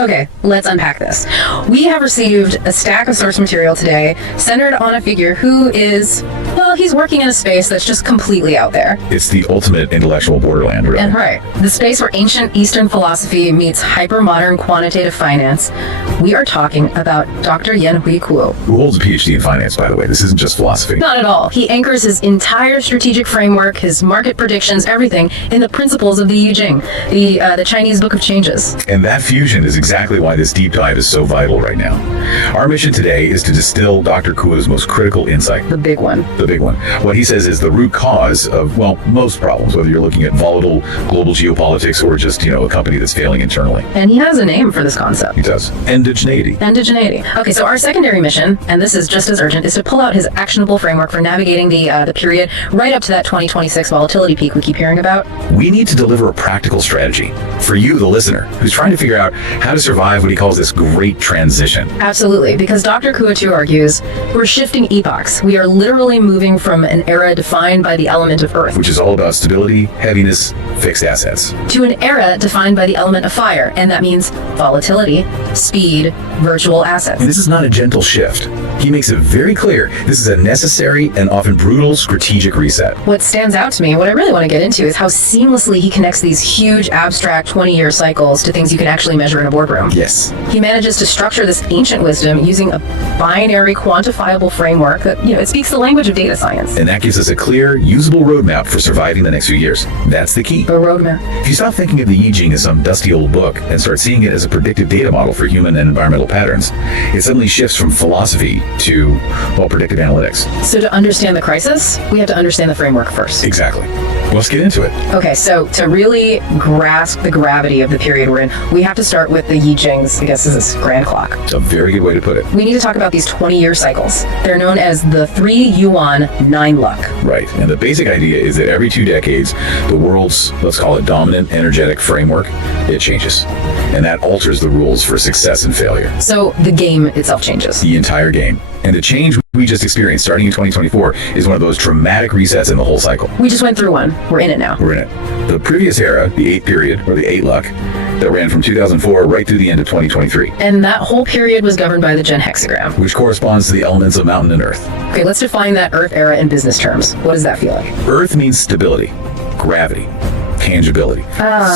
Okay, let's unpack this. We have received a stack of source material today centered on a figure who is, well, he's working in a space that's just completely out there. It's the ultimate intellectual borderland, really. And right, the space where ancient Eastern philosophy meets hyper-modern quantitative finance. We are talking about Dr. Kuo. Who holds a PhD in finance, by the way. This isn't just philosophy. Not at all. He anchors his entire strategic framework, his market predictions, everything, in the principles of the Jing, the Chinese Book of Changes. And that fusion is exactly why this deep dive is so vital right now. Our mission today is to distill Dr. Kuo's most critical insight. The big one. The big one. What he says is the root cause of, well, most problems, whether you're looking at volatile global geopolitics or just, a company that's failing internally. And he has a name for this concept. He does. Endogeneity. Okay, so our secondary mission, and this is just as urgent, is to pull out his actionable framework for navigating the period right up to that 2026 volatility peak we keep hearing about. We need to deliver a practical strategy for you, the listener, who's trying to figure out how to survive what he calls this great transition. Absolutely, because Dr. Kuo too argues we're shifting epochs. We are literally moving from an era defined by the element of earth, which is all about stability, heaviness, fixed assets, to an era defined by the element of fire, and that means volatility, speed, virtual assets. And this is not a gentle shift. He makes it very clear this is a necessary and often brutal strategic reset. What stands out to me, what I really want to get into, is how seamlessly he connects these huge abstract 20-year cycles to things you can actually measure in a boardroom. Yes. He manages to structure this ancient wisdom using a binary quantifiable framework that, it speaks the language of data science. And that gives us a clear, usable roadmap for surviving the next few years. That's the key. A roadmap. If you stop thinking of the I Ching as some dusty old book and start seeing it as a predictive data model for human and environmental patterns, it suddenly shifts from philosophy to, predictive analytics. So to understand the crisis, we have to understand the framework first. Exactly. Let's get into it. Okay, so to really grasp the gravity of the period we're in, we have to start with the I Ching's, I guess, is this grand clock. It's a very good way to put it. We need to talk about these 20-year cycles. They're known as the 3 yuan 9 luck. Right, and the basic idea is that every 2 decades, the world's, let's call it dominant energetic framework, it changes. And that alters the rules for success and failure. So the game itself changes. The entire game. And the change we just experienced starting in 2024 is one of those dramatic resets in the whole cycle. We just went through one. We're in it now. We're in it. The previous era, the 8 period, or the 8 luck, that ran from 2004 right through the end of 2023. And that whole period was governed by the Gen hexagram, which corresponds to the elements of mountain and earth. Okay, let's define that Earth era in business terms. What does that feel like? Earth means stability, gravity, tangibility,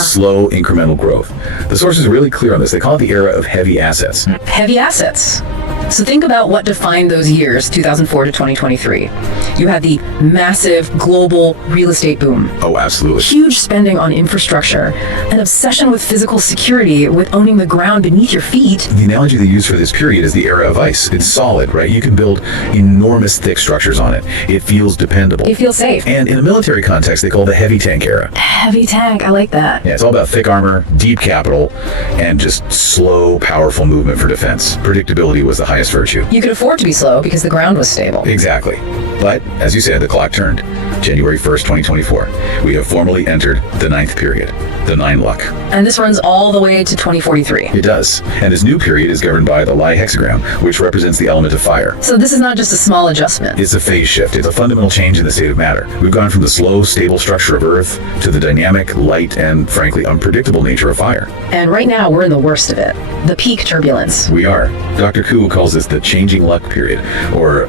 slow incremental growth. The source is really clear on this. They call it the era of heavy assets. Heavy assets. So think about what defined those years, 2004 to 2023. You had the massive global real estate boom. Oh, absolutely. Huge spending on infrastructure, an obsession with physical security, with owning the ground beneath your feet. The analogy they use for this period is the era of ice. It's solid, right? You can build enormous thick structures on it. It feels dependable. It feels safe. And in a military context, they call it the heavy tank era. Heavy tank, I like that. Yeah, it's all about thick armor, deep capital, and just slow, powerful movement for defense. Predictability was the highest virtue. You could afford to be slow because the ground was stable. Exactly. But, as you said, the clock turned. January 1st, 2024. We have formally entered the 9th period, the 9 luck. And this runs all the way to 2043. It does. And this new period is governed by the Lie hexagram, which represents the element of fire. So this is not just a small adjustment. It's a phase shift. It's a fundamental change in the state of matter. We've gone from the slow, stable structure of Earth to the dynamic, light, and frankly unpredictable nature of fire. And right now, we're in the worst of it. The peak turbulence. We are. Dr. Kuo calls this the changing luck period, or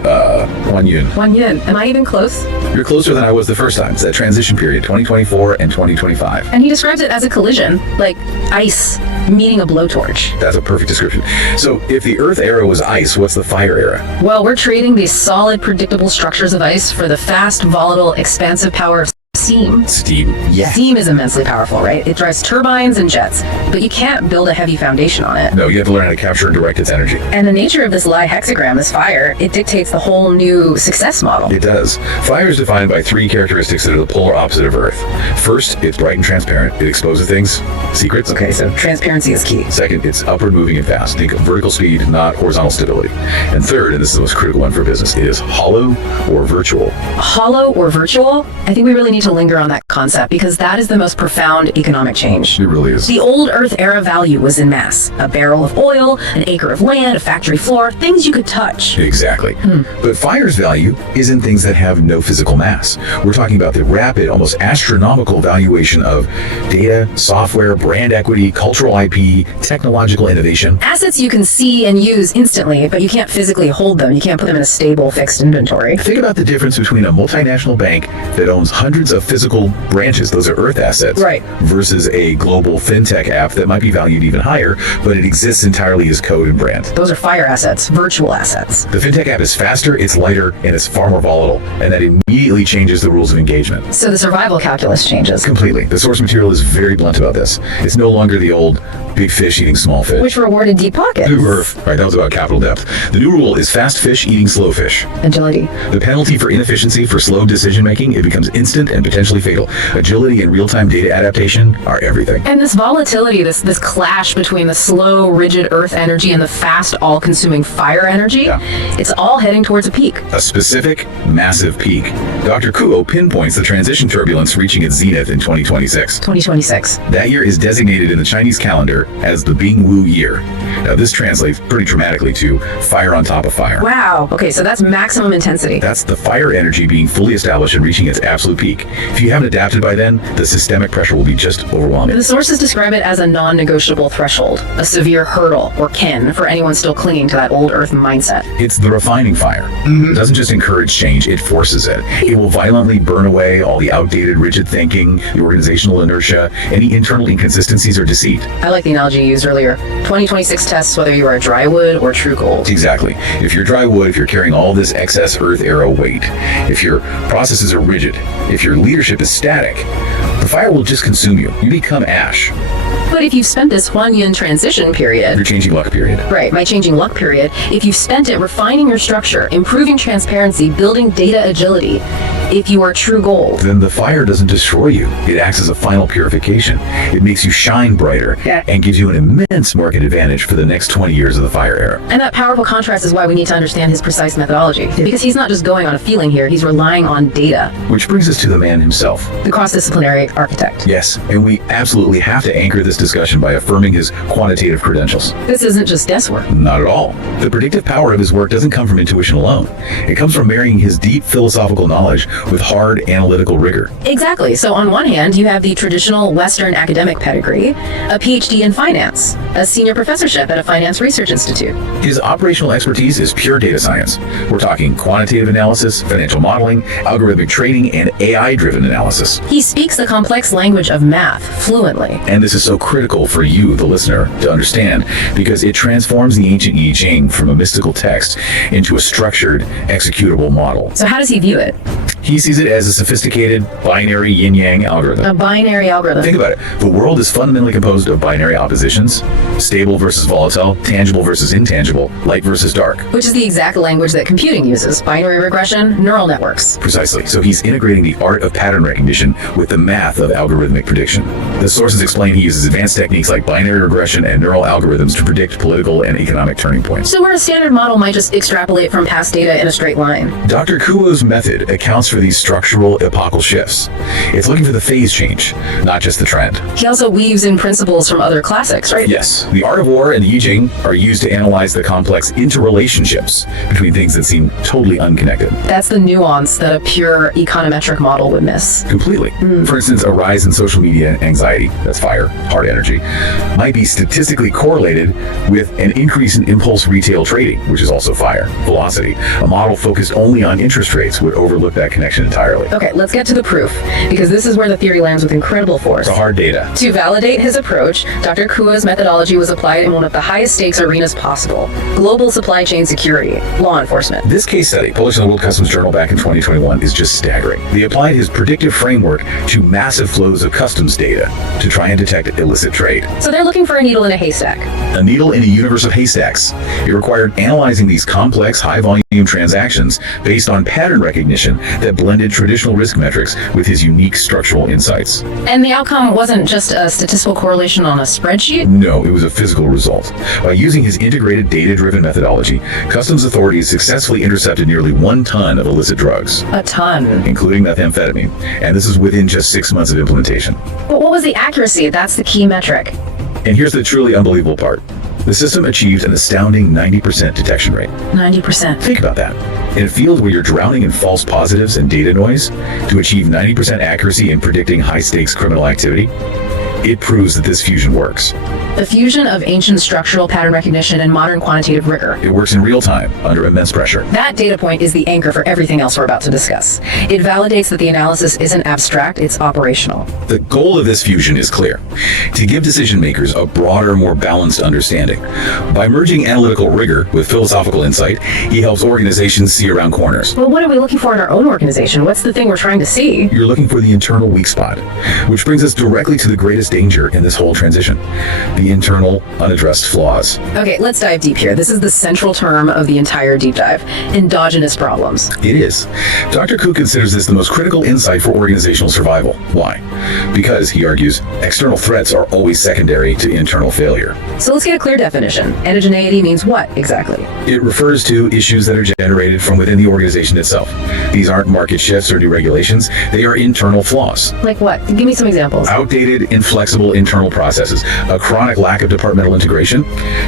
Wan Yun. Wan Yun. Am I even close? You're closer than I was the first time. It's that transition period, 2024 and 2025. And he describes it as a collision, like ice meeting a blowtorch. That's a perfect description. So if the Earth era was ice, what's the fire era? Well, we're trading these solid, predictable structures of ice for the fast, volatile, expansive power of steam. Steam, yeah. Steam is immensely powerful, right? It drives turbines and jets, but you can't build a heavy foundation on it. No, you have to learn how to capture and direct its energy. And the nature of this Lie hexagram, this fire, it dictates the whole new success model. It does. Fire is defined by 3 characteristics that are the polar opposite of Earth. First, it's bright and transparent. It exposes things, secrets. Okay, so transparency is key. Second, it's upward moving and fast. Think of vertical speed, not horizontal stability. And third, and this is the most critical one for business, it is hollow or virtual. Hollow or virtual? I think we really need to linger on that concept because that is the most profound economic change. It really is. The old Earth era value was in mass. A barrel of oil, an acre of land, a factory floor, things you could touch. Exactly. But fire's value is in things that have no physical mass. We're talking about the rapid, almost astronomical valuation of data, software, brand equity, cultural IP, technological innovation. Assets you can see and use instantly, but you can't physically hold them. You can't put them in a stable, fixed inventory. Think about the difference between a multinational bank that owns hundreds of physical branches, those are Earth assets, Right. versus a global fintech app that might be valued even higher, but it exists entirely as code and brand. Those are fire assets, virtual assets. The fintech app is faster, it's lighter, and it's far more volatile, and that immediately changes the rules of engagement. So the survival calculus changes, Completely. The source material is very blunt about this. It's no longer the old big fish eating small fish. which rewarded deep pockets. Right, that was about capital depth. The new rule is fast fish eating slow fish. Agility. The penalty for inefficiency for slow decision making, it becomes instant and potentially fatal. Agility and real-time data adaptation are everything. And this volatility, this clash between the slow, rigid Earth energy and the fast, all-consuming fire energy, it's all heading towards a peak. A specific, massive peak. Dr. Kuo pinpoints the transition turbulence reaching its zenith in 2026. 2026. That year is designated in the Chinese calendar as the Bing Wu year. Now, this translates pretty dramatically to fire on top of fire. Wow. Okay, so that's maximum intensity. That's the fire energy being fully established and reaching its absolute peak. If you haven't adapted by then, the systemic pressure will be just overwhelming. The sources describe it as a non-negotiable threshold, a severe hurdle, or kin, for anyone still clinging to that old Earth mindset. It's the refining fire. It doesn't just encourage change, it forces it. It will violently burn away all the outdated, rigid thinking, the organizational inertia, any internal inconsistencies or deceit. I like the analogy you used earlier. 2026 tests whether you are a dry wood or true gold. Exactly. If you're dry wood, if you're carrying all this excess Earth era weight, if your processes are rigid, if your leadership is static, the fire will just consume you. You become ash. But if you've spent this Huan-Yin transition period, Your changing luck period. right, my changing luck period, if you've spent it refining your structure, improving transparency, building data agility, if you are true gold. Then the fire doesn't destroy you. It acts as a final purification. It makes you shine brighter and gives you an immense market advantage for the next 20 years of the fire era. And that powerful contrast is why we need to understand his precise methodology. Because he's not just going on a feeling here, he's relying on data. Which brings us to the man himself. The cross-disciplinary architect. Yes, and we absolutely have to anchor this discussion by affirming his quantitative credentials. This isn't just guesswork. Not at all. The predictive power of his work doesn't come from intuition alone. It comes from marrying his deep philosophical knowledge with hard analytical rigor. Exactly. So on one hand, you have the traditional Western academic pedigree, a PhD in finance, a senior professorship at a finance research institute. His operational expertise is pure data science. We're talking quantitative analysis, financial modeling, algorithmic trading, and AI-driven analysis. He speaks the complex language of math fluently. And this is so critical for you, the listener, to understand because it transforms the ancient I Ching from a mystical text into a structured, executable model. So how does he view it? He sees it as a sophisticated binary yin-yang algorithm. A binary algorithm. Think about it. The world is fundamentally composed of binary oppositions, stable versus volatile, tangible versus intangible, light versus dark. Which is the exact language that computing uses. Binary regression, neural networks. Precisely. So he's integrating the art of pattern recognition with the math of algorithmic prediction. The sources explain he uses advanced techniques like binary regression and neural algorithms to predict political and economic turning points. So where a standard model might just extrapolate from past data in a straight line. Dr. Kuo's method accounts for these structural epochal shifts. It's looking for the phase change, not just the trend. He also weaves in principles from other classics, right? Yes, the art of war and the I Ching are used to analyze the complex interrelationships between things that seem totally unconnected. That's the nuance that a pure econometric model would miss. Completely. For instance, a rise in social media anxiety, that's fire, hard energy, might be statistically correlated with an increase in impulse retail trading, which is also fire, velocity. A model focused only on interest rates would overlook that connection entirely. Okay, let's get to the proof, because this is where the theory lands with incredible force. The hard data. To validate his approach, Dr. Kuo's methodology was applied in one of the highest stakes arenas possible: global supply chain security, law enforcement. This case study, published in the World Customs Journal back in 2021, is just staggering. They applied his predictive framework to massive flows of customs data to try and detect illicit trade. So they're looking for a needle in a haystack. A needle in a universe of haystacks. It required analyzing these complex, high-volume transactions based on pattern recognition that that blended traditional risk metrics with his unique structural insights. And the outcome wasn't just a statistical correlation on a spreadsheet? No, it was a physical result. By using his integrated data-driven methodology, customs authorities successfully intercepted nearly 1 ton of illicit drugs. A ton. Including methamphetamine. And this is within just 6 months of implementation. But what was the accuracy? That's the key metric. And here's the truly unbelievable part. The system achieved an astounding 90% detection rate. 90%. Think about that. In a field where you're drowning in false positives and data noise, to achieve 90% accuracy in predicting high-stakes criminal activity, it proves that this fusion works. The fusion of ancient structural pattern recognition and modern quantitative rigor. It works in real time, under immense pressure. That data point is the anchor for everything else we're about to discuss. It validates that the analysis isn't abstract, it's operational. The goal of this fusion is clear: to give decision makers a broader, more balanced understanding. By merging analytical rigor with philosophical insight, he helps organizations see around corners. Well, what are we looking for in our own organization? What's the thing we're trying to see? You're looking for the internal weak spot, which brings us directly to the greatest danger in this whole transition: the internal, unaddressed flaws. Okay, let's dive deep here. This is the central term of the entire deep dive: endogenous problems. It is. Dr. Kuo considers this the most critical insight for organizational survival. Why? Because, he argues, external threats are always secondary to internal failure. So let's get a clear definition. Endogeneity means what exactly? It refers to issues that are generated from within the organization itself. These aren't market shifts or new regulations. They are internal flaws. Like what? Give me some examples. Outdated, inflexible internal processes, a chronic lack of departmental integration,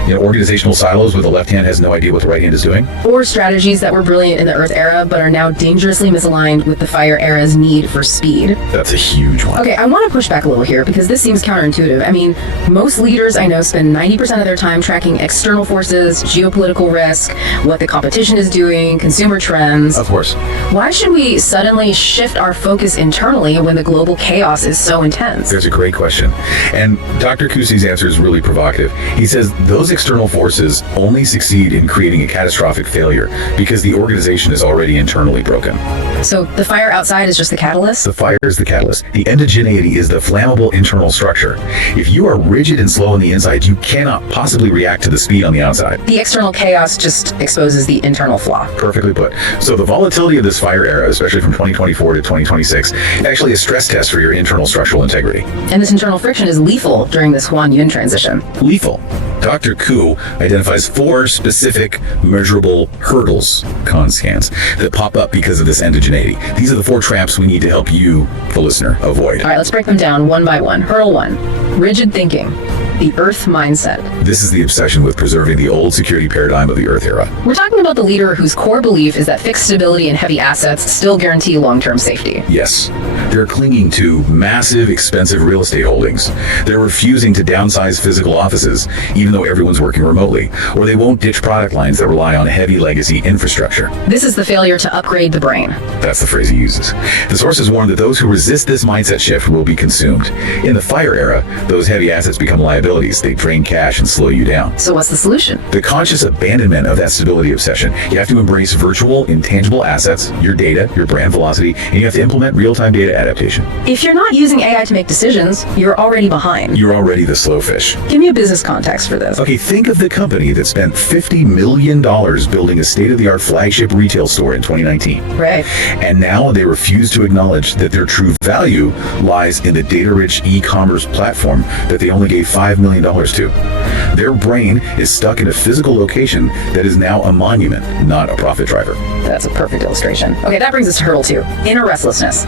organizational silos where the left hand has no idea what the right hand is doing. Or strategies that were brilliant in the Earth era but are now dangerously misaligned with the Fire era's need for speed. That's a huge one. Okay, I want to push back a little here because this seems counterintuitive. I mean, most leaders I know spend 90% of their time tracking external forces, geopolitical risk, what the competition is doing, consumer trends. Of course. Why should we suddenly shift our focus internally when the global chaos is so intense? There's a great question. And Dr. Kuo's answer is really provocative. He says those external forces only succeed in creating a catastrophic failure because the organization is already internally broken. So the fire outside is just the catalyst? The fire is the catalyst. The endogeneity is the flammable internal structure. If you are rigid and slow on the inside, you cannot possibly react to the speed on the outside. The external chaos just exposes the internal flaw. Perfectly put. So the volatility of this fire era, especially from 2024 to 2026, is actually a stress test for your internal structural integrity. And this internal friction is lethal during this Huan-Yun transition. Lethal. Dr. Kuo identifies 4 specific measurable hurdles, conscans, that pop up because of this endogeneity. These are the 4 traps we need to help you, the listener, avoid. All right, let's break them down one by one. Hurdle 1, rigid thinking. The Earth mindset. This is the obsession with preserving the old security paradigm of the Earth era. We're talking about the leader whose core belief is that fixed stability and heavy assets still guarantee long-term safety. Yes. They're clinging to massive, expensive real estate holdings. They're refusing to downsize physical offices, even though everyone's working remotely. Or they won't ditch product lines that rely on heavy legacy infrastructure. This is the failure to upgrade the brain. That's the phrase he uses. The sources warn that those who resist this mindset shift will be consumed. In the fire era, those heavy assets become liabilities. They drain cash and slow you down. So what's the solution? The conscious abandonment of that stability obsession. You have to embrace virtual, intangible assets, your data, your brand velocity, and you have to implement real-time data adaptation. If you're not using AI to make decisions, you're already behind. You're already the slow fish. Give me a business context for this. Okay, think of the company that spent $50 million building a state-of-the-art flagship retail store in 2019. Right. And now they refuse to acknowledge that their true value lies in the data-rich e-commerce platform that they only gave $5 million to. Their brain is stuck in a physical location that is now a monument, not a profit driver. That's a perfect illustration. Okay, that brings us to hurdle 2, inner restlessness.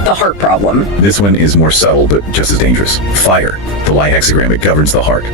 The heart problem. This one is more subtle, but just as dangerous. Fire, the Lie hexagram, it governs the heart.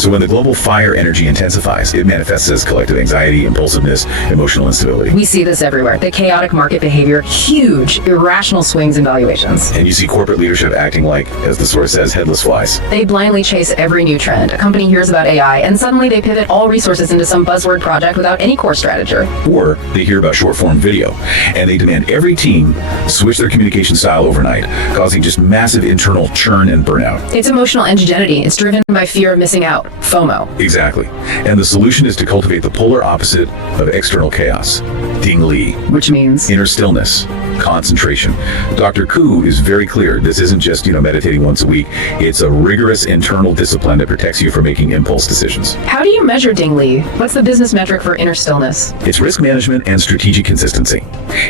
So when the global fire energy intensifies, it manifests as collective anxiety, impulsiveness, emotional instability. We see this everywhere. The chaotic market behavior, huge, irrational swings in valuations. And you see corporate leadership acting like, as the source says, headless flies. They blindly chase every new trend. A company hears about AI, and suddenly they pivot all resources into some buzzword project without any core strategy. Or they hear about short-form video, and they demand every team switch their communication style overnight, causing just massive internal churn and burnout. It's emotional endogeneity. It's driven by fear of missing out, FOMO. Exactly. And the solution is to cultivate the polar opposite of external chaos: Ding Li. Which means? Inner stillness, concentration. Dr. Kuo is very clear. This isn't just, meditating once a week. It's a rigorous internal discipline that protects you from making impulse decisions. How do you measure Ding Li? What's the business metric for inner stillness? It's risk management and strategic consistency.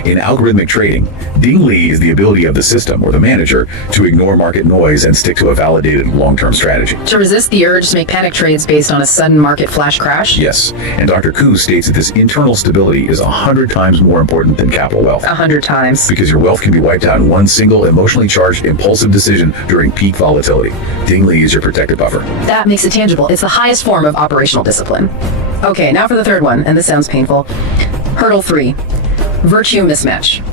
In algorithmic trading, Ding Li is the ability of the system or the manager to ignore market noise and stick to a validated long-term strategy. To resist the urge to make panic trades based on a sudden market flash crash? Yes, and Dr. Kuo states that this internal stability is 100 times more important than capital wealth. 100 times. Because your wealth can be wiped out in one single emotionally charged impulsive decision during peak volatility. Ding Li is your protective buffer. That makes it tangible. It's the highest form of operational discipline. Okay, now for the third one, and this sounds painful. Hurdle 3, virtue mismatch.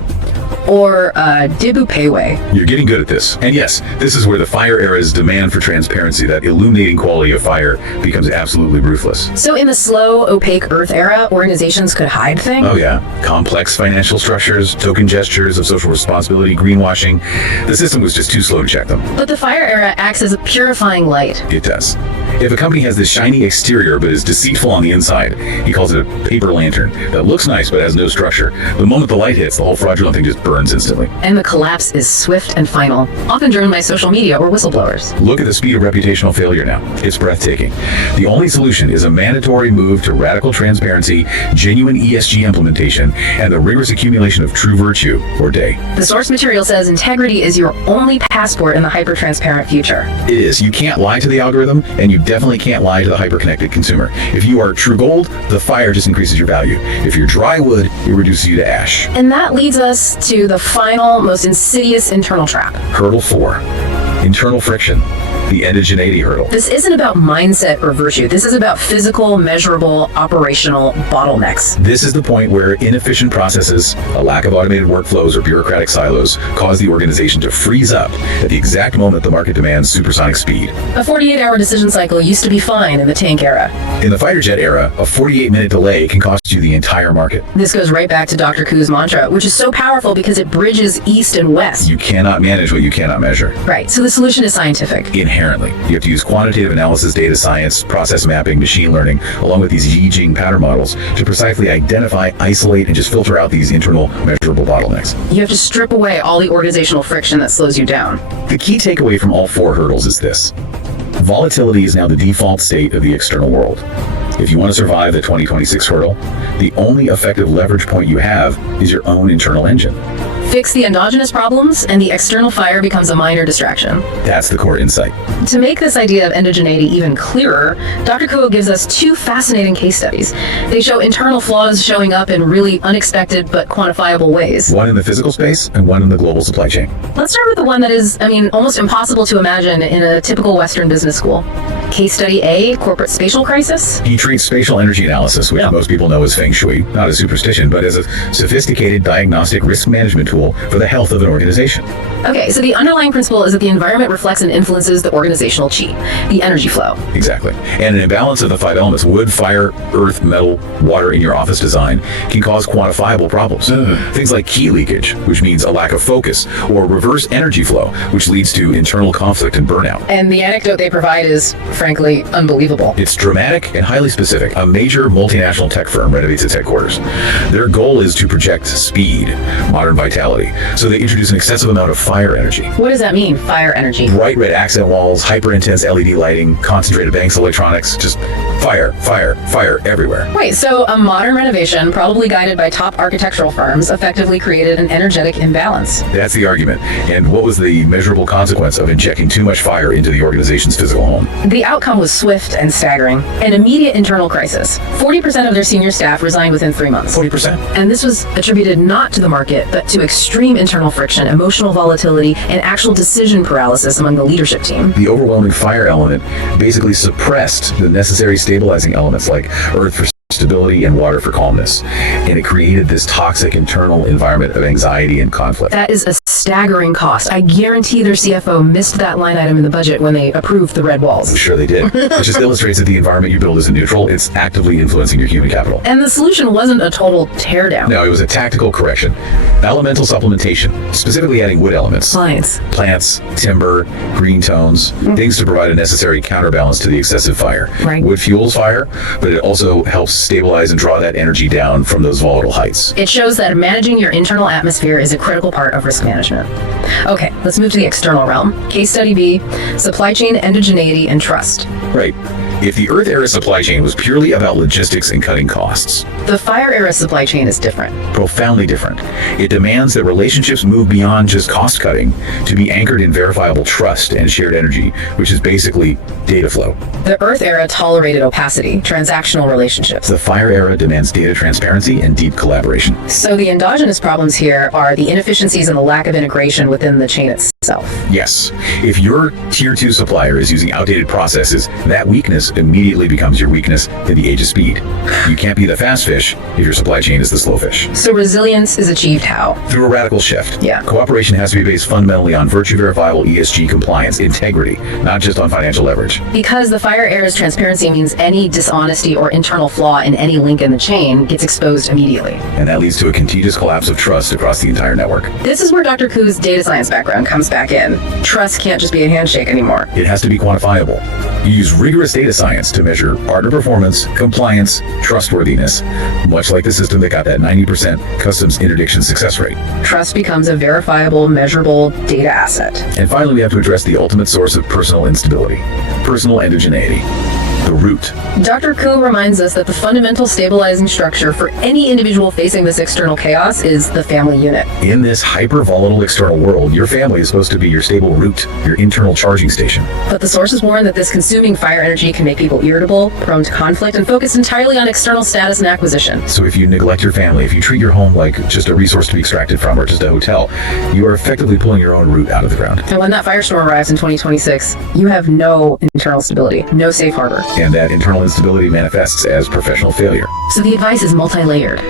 Or Dibu Peiwei. You're getting good at this. And yes, this is where the fire era's demand for transparency, that illuminating quality of fire, becomes absolutely ruthless. So in the slow, opaque Earth era, organizations could hide things? Oh yeah. Complex financial structures, token gestures of social responsibility, greenwashing. The system was just too slow to check them. But the fire era acts as a purifying light. It does. If a company has this shiny exterior but is deceitful on the inside, he calls it a paper lantern that looks nice but has no structure. The moment the light hits, the whole fraudulent thing just burns instantly. And the collapse is swift and final, often driven by social media or whistleblowers. Look at the speed of reputational failure now. It's breathtaking. The only solution is a mandatory move to radical transparency, genuine ESG implementation, and the rigorous accumulation of true virtue, or DAY. The source material says integrity is your only passport in the hyper-transparent future. It is. You can't lie to the algorithm, and you definitely can't lie to the hyper-connected consumer. If you are true gold, the fire just increases your value. If you're dry wood, it reduces you to ash. And that leads us to the final, most insidious internal trap. Hurdle 4. Internal friction. The endogeneity hurdle. This isn't about mindset or virtue. This is about physical, measurable, operational bottlenecks. This is the point where inefficient processes, a lack of automated workflows, or bureaucratic silos cause the organization to freeze up at the exact moment the market demands supersonic speed. A 48-hour decision cycle used to be fine in the tank era. In the fighter jet era, a 48-minute delay can cost you the entire market. This goes right back to Dr. Kuo's mantra, which is so powerful because it bridges east and west. You cannot manage what you cannot measure. Right, so the solution is scientific. Inherently. You have to use quantitative analysis, data science, process mapping, machine learning, along with these Jing pattern models to precisely identify, isolate, and just filter out these internal measurable bottlenecks. You have to strip away all the organizational friction that slows you down. The key takeaway from all 4 hurdles is this. Volatility is now the default state of the external world. If you want to survive the 2026 hurdle, the only effective leverage point you have is your own internal engine. Fix the endogenous problems, and the external fire becomes a minor distraction. That's the core insight. To make this idea of endogeneity even clearer, Dr. Kuo gives us 2 fascinating case studies. They show internal flaws showing up in really unexpected but quantifiable ways. One in the physical space and one in the global supply chain. Let's start with the one that is, almost impossible to imagine in a typical Western business school. Case study A, corporate spatial crisis. He treats spatial energy analysis, which most people know as feng shui, not as superstition, but as a sophisticated diagnostic risk management tool for the health of an organization. Okay, so the underlying principle is that the environment reflects and influences the organizational chi, the energy flow. Exactly. And an imbalance of the 5 elements, wood, fire, earth, metal, water in your office design, can cause quantifiable problems. Things like key leakage, which means a lack of focus, or reverse energy flow, which leads to internal conflict and burnout. And the anecdote they provide is, frankly, unbelievable. It's dramatic and highly specific. A major multinational tech firm renovates its headquarters. Their goal is to project speed, modern vitality. So they introduce an excessive amount of fire energy. What does that mean, fire energy? Bright red accent walls, hyper-intense LED lighting, concentrated banks electronics, just fire, fire, fire everywhere. Wait, so a modern renovation, probably guided by top architectural firms, effectively created an energetic imbalance. That's the argument. And what was the measurable consequence of injecting too much fire into the organization's physical home? The outcome was swift and staggering. An immediate internal crisis. 40% of their senior staff resigned within 3 months. 40%. And this was attributed not to the market, but to extreme internal friction, emotional volatility, and actual decision paralysis among the leadership team. The overwhelming fire element basically suppressed the necessary stabilizing elements like earth for stability and water for calmness. And it created this toxic internal environment of anxiety and conflict. That is a staggering cost. I guarantee their CFO missed that line item in the budget when they approved the red walls. I'm sure they did. It just illustrates that the environment you build isn't neutral. It's actively influencing your human capital. And the solution wasn't a total teardown. No, it was a tactical correction. Elemental supplementation, specifically adding wood elements. Plants, timber, green tones, things to provide a necessary counterbalance to the excessive fire. Right. Wood fuels fire, but it also helps stabilize and draw that energy down from those volatile heights. It shows that managing your internal atmosphere is a critical part of risk management. Okay, let's move to the external realm. Case study B, supply chain endogeneity and trust. Right. If the Earth-era supply chain was purely about logistics and cutting costs, The fire-era supply chain is different. profoundly different. It demands that relationships move beyond just cost cutting to be anchored in verifiable trust and shared energy, which is basically data flow. The Earth era tolerated opacity, transactional relationships. The fire era demands data transparency and deep collaboration. So the endogenous problems here are the inefficiencies and the lack of integration within the chain itself. Yes, if your tier 2 supplier is using outdated processes, that weakness immediately becomes your weakness in the age of speed. You can't be the fast fish if your supply chain is the slow fish. So resilience is achieved how? Through a radical shift. Yeah. Cooperation has to be based fundamentally on virtue verifiable ESG compliance, integrity, not just on financial leverage. Because the fire era's transparency means any dishonesty or internal flaw in any link in the chain gets exposed immediately. And that leads to a contagious collapse of trust across the entire network. This is where Dr. Kuo's data science background comes back in. Trust can't just be a handshake anymore. It has to be quantifiable. You use rigorous data science to measure partner performance, compliance, trustworthiness, much like the system that got that 90% customs interdiction success rate. Trust becomes a verifiable, measurable data asset. And finally, we have to address the ultimate source of personal instability, personal endogeneity, the root. Dr. Kuo reminds us that the fundamental stabilizing structure for any individual facing this external chaos is the family unit. In this hyper-volatile external world, your family is supposed to be your stable root, your internal charging station. But the sources warn that this consuming fire energy can make people irritable, prone to conflict, and focused entirely on external status and acquisition. So if you neglect your family, if you treat your home like just a resource to be extracted from or just a hotel, you are effectively pulling your own root out of the ground. And when that firestorm arrives in 2026, you have no internal stability, no safe harbor. And that internal instability manifests as professional failure. So the advice is multi-layered.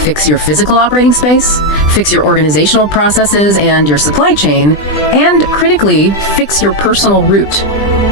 Fix your physical operating space, fix your organizational processes and your supply chain, and critically, fix your personal root,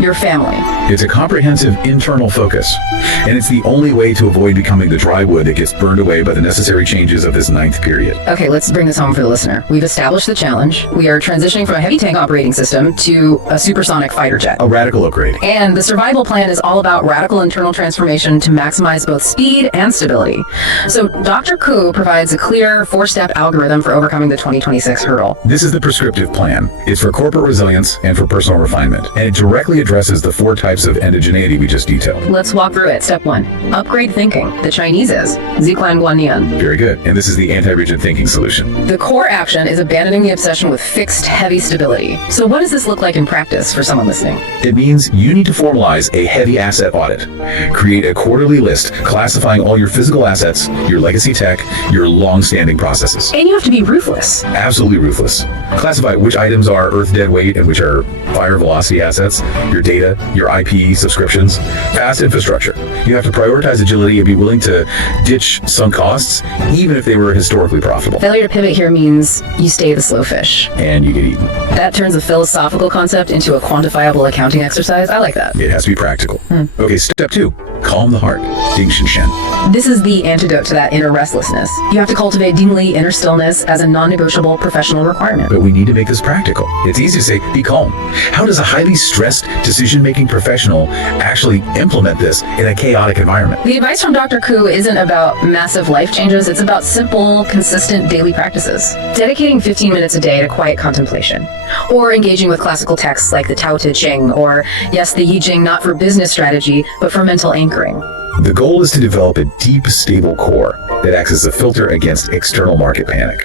your family. It's a comprehensive internal focus, and it's the only way to avoid becoming the dry wood that gets burned away by the necessary changes of this 9th period. Okay, let's bring this home for the listener. We've established the challenge. We are transitioning from a heavy tank operating system to a supersonic fighter jet. A radical upgrade. And the survival plan is all about radical internal transformation to maximize both speed and stability. So Dr. Kuo provides a clear 4-step algorithm for overcoming the 2026 hurdle. This is the prescriptive plan. It's for corporate resilience and for personal refinement, and it directly addresses the 4 types of endogeneity we just detailed. Let's walk through it. Step 1, upgrade thinking. The Chinese is Ziklan Guannian. Very good. And this is the anti-rigid thinking solution. The core action is abandoning the obsession with fixed, heavy stability. So what does this look like in practice for someone listening? It means you need to formalize a heavy asset audit. Create a quarterly list classifying all your physical assets, your legacy tech, your long-standing processes. And you have to be ruthless. Absolutely ruthless. Classify which items are earth dead weight and which are fire velocity assets, your data, your IP subscriptions, fast infrastructure. You have to prioritize agility and be willing to ditch sunk costs, even if they were historically profitable. Failure to pivot here means you stay the slow fish. And you get eaten. That turns a philosophical concept into a quantifiable accounting exercise. I like that. It has to be practical. Okay, step 2. Calm the heart. Ding Shen Shen. This is the antidote to that inner restlessness. You have to cultivate Ding Li, inner stillness, as a non-negotiable professional requirement. But we need to make this practical. It's easy to say, be calm. How does a highly stressed decision-making professional actually implement this in a chaotic environment? The advice from Dr. Kuo isn't about massive life changes. It's about simple, consistent daily practices. Dedicating 15 minutes a day to quiet contemplation. Or engaging with classical texts like the Tao Te Ching, or, yes, the Yi Jing, not for business strategy, but for mental anchoring. The goal is to develop a deep, stable core that acts as a filter against external market panic.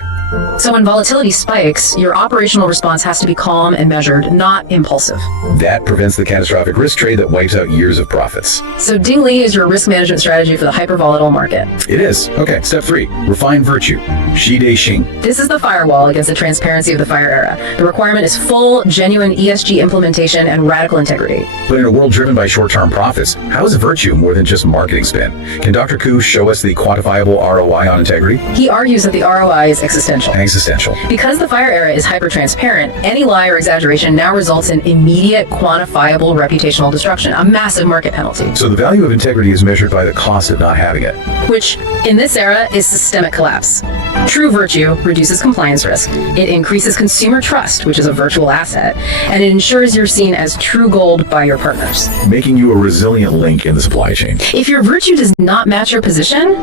So when volatility spikes, your operational response has to be calm and measured, not impulsive. That prevents the catastrophic risk trade that wipes out years of profits. So Ding Li is your risk management strategy for the hyper-volatile market. It is. Okay, step 3. Refine virtue. Shi Dei Xing. This is the firewall against the transparency of the fire era. The requirement is full, genuine ESG implementation and radical integrity. But in a world driven by short-term profits, how is virtue more than just marketing spin? Can Dr. Kuo show us the quantifiable ROI on integrity? He argues that the ROI is existential. existential. Existential. Because the fire era is hyper-transparent, any lie or exaggeration now results in immediate, quantifiable reputational destruction, a massive market penalty. So the value of integrity is measured by the cost of not having it. Which, in this era, is systemic collapse. True virtue reduces compliance risk, it increases consumer trust, which is a virtual asset, and it ensures you're seen as true gold by your partners. Making you a resilient link in the supply chain. If your virtue does not match your position,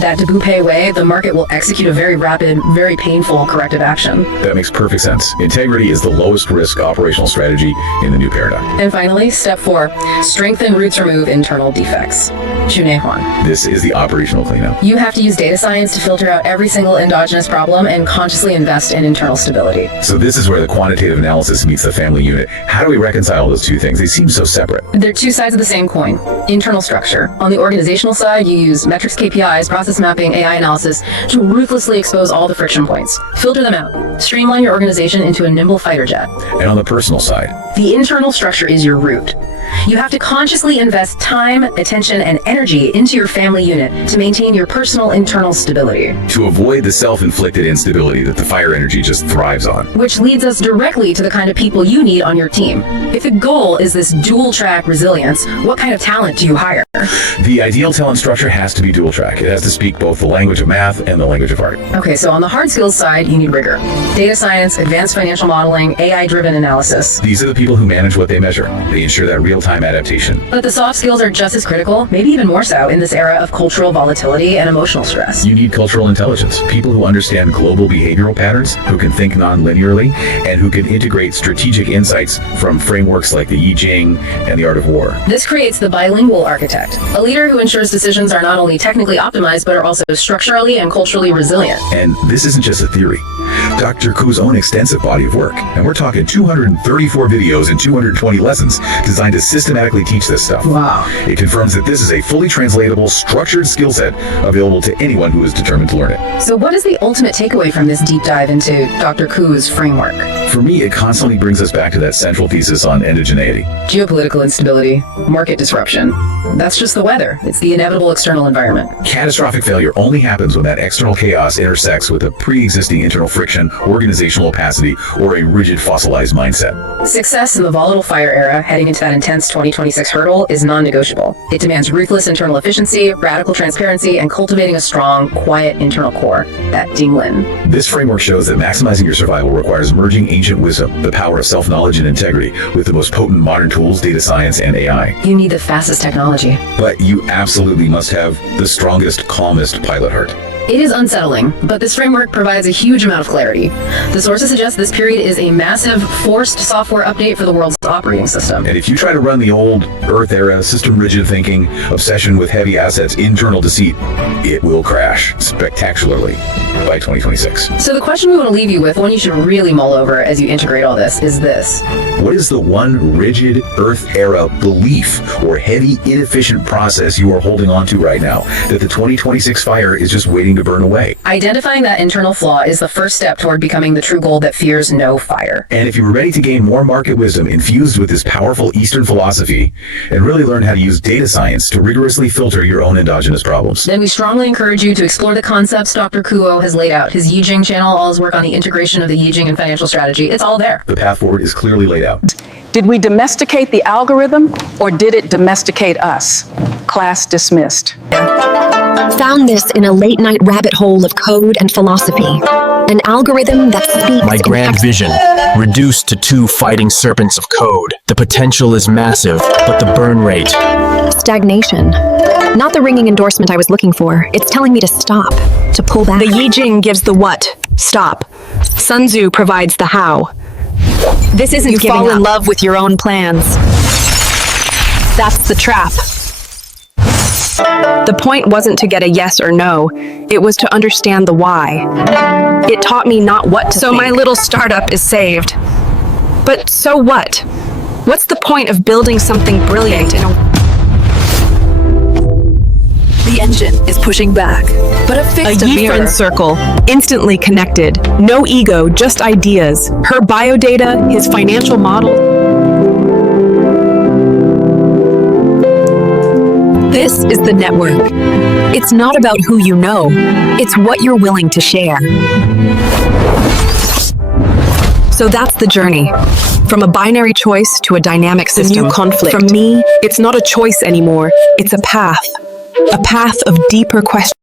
that Coope way, the market will execute a very rapid, very painful corrective action. That makes perfect sense. Integrity is the lowest risk operational strategy in the new paradigm. And finally, step 4, strengthen roots, remove internal defects. This is the operational cleanup. You have to use data science to filter out every single endogenous problem and consciously invest in internal stability. So this is where the quantitative analysis meets the family unit. How do we reconcile those two things? They seem so separate. They're two sides of the same coin. Internal structure. On the organizational side, you use metrics, KPIs, process mapping, AI analysis to ruthlessly expose all the friction points. Filter them out. Streamline your organization into a nimble fighter jet. And on the personal side, the internal structure is your root. You have to consciously invest time, attention, and energy into your family unit to maintain your personal internal stability. To avoid the self-inflicted instability that the fire energy just thrives on. Which leads us directly to the kind of people you need on your team. If the goal is this dual-track resilience, what kind of talent do you hire? The ideal talent structure has to be dual-track. It has to speak both the language of math and the language of art. Okay, so on the hard skills side, you need rigor. Data science, advanced financial modeling, AI-driven analysis. These are the people who manage what they measure. They ensure that real-time adaptation. But the soft skills are just as critical, maybe even more so, in this era of cultural volatility and emotional stress. You need cultural intelligence. People who understand global behavioral patterns, who can think non-linearly, and who can integrate strategic insights from frameworks like the Jing and the art of war. This creates the bilingual architect, a leader who ensures decisions are not only technically optimized, but are also structurally and culturally resilient. And this isn't just a theory. Dr. Kuo's own extensive body of work, and we're talking 234 videos and 220 lessons designed to systematically teach this stuff. Wow. It confirms that this is a fully translatable, structured skill set available to anyone who is determined to learn it. So what is the ultimate takeaway from this deep dive into Dr. Kuo's framework? For me, it constantly brings us back to that central thesis on endogeneity. Geopolitical instability, market disruption. That's just the weather. It's the inevitable external environment. Catastrophic failure only happens when that external chaos intersects with a pre-existing internal friction, organizational opacity, or a rigid fossilized mindset. Success in the volatile fire era, heading into that intense 2026 hurdle, is non-negotiable. It demands ruthless internal efficiency, radical transparency, and cultivating a strong, quiet internal core, that Dinglin. This framework shows that maximizing your survival requires merging ancient wisdom, the power of self-knowledge and integrity, with the most potent modern tools, data science, and AI. You need the fastest technology. But you absolutely must have the strongest, calmest pilot heart. It is unsettling, but this framework provides a huge amount of clarity. The sources suggest this period is a massive, forced software update for the world's operating system. And if you try to run the old Earth era, system-rigid thinking, obsession with heavy assets, internal deceit, it will crash spectacularly by 2026. So the question we want to leave you with, one you should really mull over as you integrate all this, is this. What is the one rigid Earth era belief or heavy, inefficient process you are holding on to right now that the 2026 fire is just waiting to burn away? Identifying that internal flaw is the first step toward becoming the true gold that fears no fire. And if you were ready to gain more market wisdom infused with this powerful Eastern philosophy and really learn how to use data science to rigorously filter your own endogenous problems, then we strongly encourage you to explore the concepts Dr. Kuo has laid out. His Jing channel, all his work on the integration of the Jing and financial strategy, it's all there. the path forward is clearly laid out. Did we domesticate the algorithm, or did it domesticate us? Class dismissed. Found this in a late-night rabbit hole of code and philosophy. An algorithm that speaks My grand vision, reduced to 2 fighting serpents of code. The potential is massive, but the burn rate. stagnation. Not the ringing endorsement I was looking for. It's telling me to stop, to pull back. The Jing gives the what, stop. Sun Tzu provides the how. This isn't You giving fall up. in love with your own plans. That's the trap. The point wasn't to get a yes or no, it was to understand the why. It taught me not what to think. So my little startup is saved. But so what? What's the point of building something brilliant in a... The engine is pushing back, but a fixed friend circle, instantly connected. No ego, just ideas. Her biodata, his financial model. This is the network. It's not about who you know, it's what you're willing to share. So that's the journey. From a binary choice to a dynamic system. New conflict. For me, It's not a choice anymore, it's a path. A path of deeper questions.